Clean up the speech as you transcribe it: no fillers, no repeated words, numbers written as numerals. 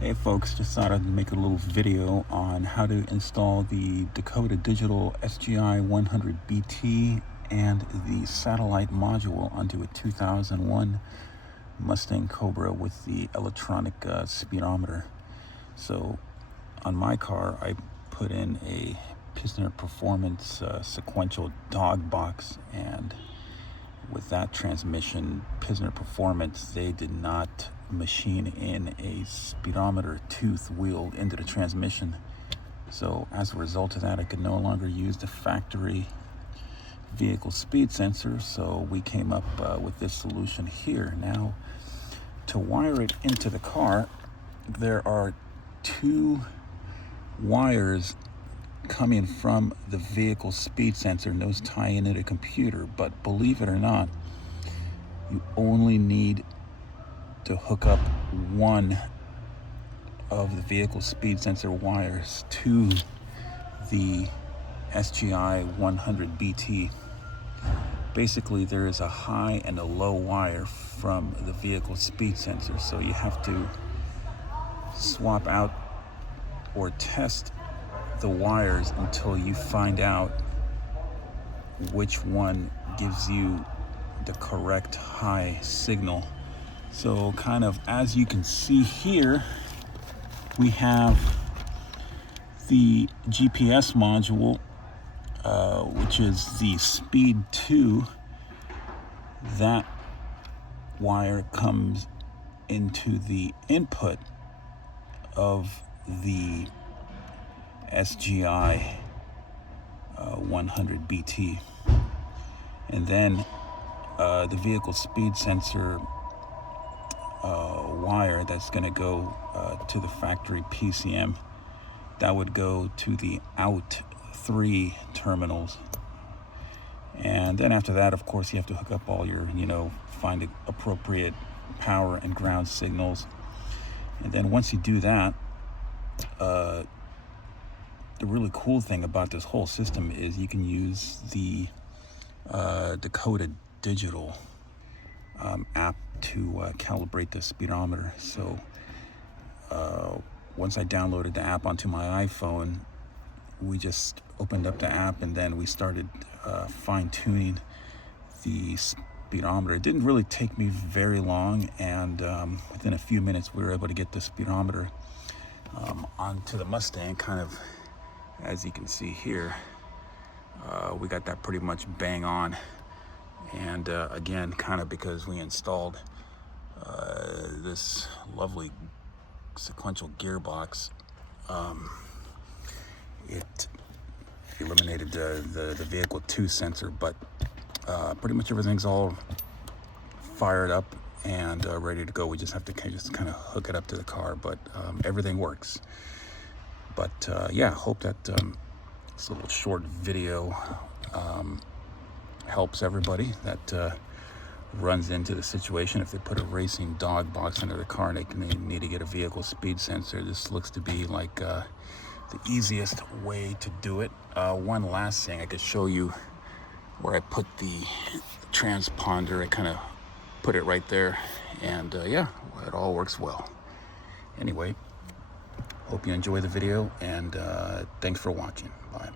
Hey folks, just thought I'd make a little video on how to install the Dakota Digital SGI 100BT and the satellite module onto a 2001 Mustang Cobra with the electronic speedometer. So on my car, I put in a Pfitzner Performance Sequential dog box, and with that transmission, Pfitzner Performance, they did not machine in a speedometer tooth wheel into the transmission. So as a result of that, I could no longer use the factory vehicle speed sensor. So we came up with this solution here. Now, to wire it into the car, there are two wires coming from the vehicle speed sensor, and those tie into the computer. But believe it or not, you only need to hook up one of the vehicle speed sensor wires to the SGI 100BT. Basically, there is a high and a low wire from the vehicle speed sensor, so you have to swap out or test the wires until you find out which one gives you the correct high signal. So kind of as you can see here, we have the GPS module, which is the Speed 2. That wire comes into the input of the SGI 100BT, and then the vehicle speed sensor wire that's going to go to the factory PCM, that would go to the out 3 terminals. And then after that, of course, you have to hook up all your, find the appropriate power and ground signals. And then once you do that, the really cool thing about this whole system is you can use the Dakota Digital app to calibrate the speedometer. So once I downloaded the app onto my iPhone, we just opened up the app and then we started fine-tuning the speedometer. It didn't really take me very long, and within a few minutes we were able to get the speedometer onto the Mustang, kind of as you can see here. We got that pretty much bang on. And again, kind of because we installed this lovely sequential gearbox, it eliminated the vehicle 2 sensor, but pretty much everything's all fired up and ready to go. We just have to kind of hook it up to the car, but everything works. But yeah, hope that this little short video helps everybody that runs into the situation. If they put a racing dog box under the car and they need to get a vehicle speed sensor, this looks to be like the easiest way to do it. One last thing, I could show you where I put the transponder. I kind of put it right there, and yeah, it all works well. Anyway, hope you enjoy the video, and thanks for watching. Bye.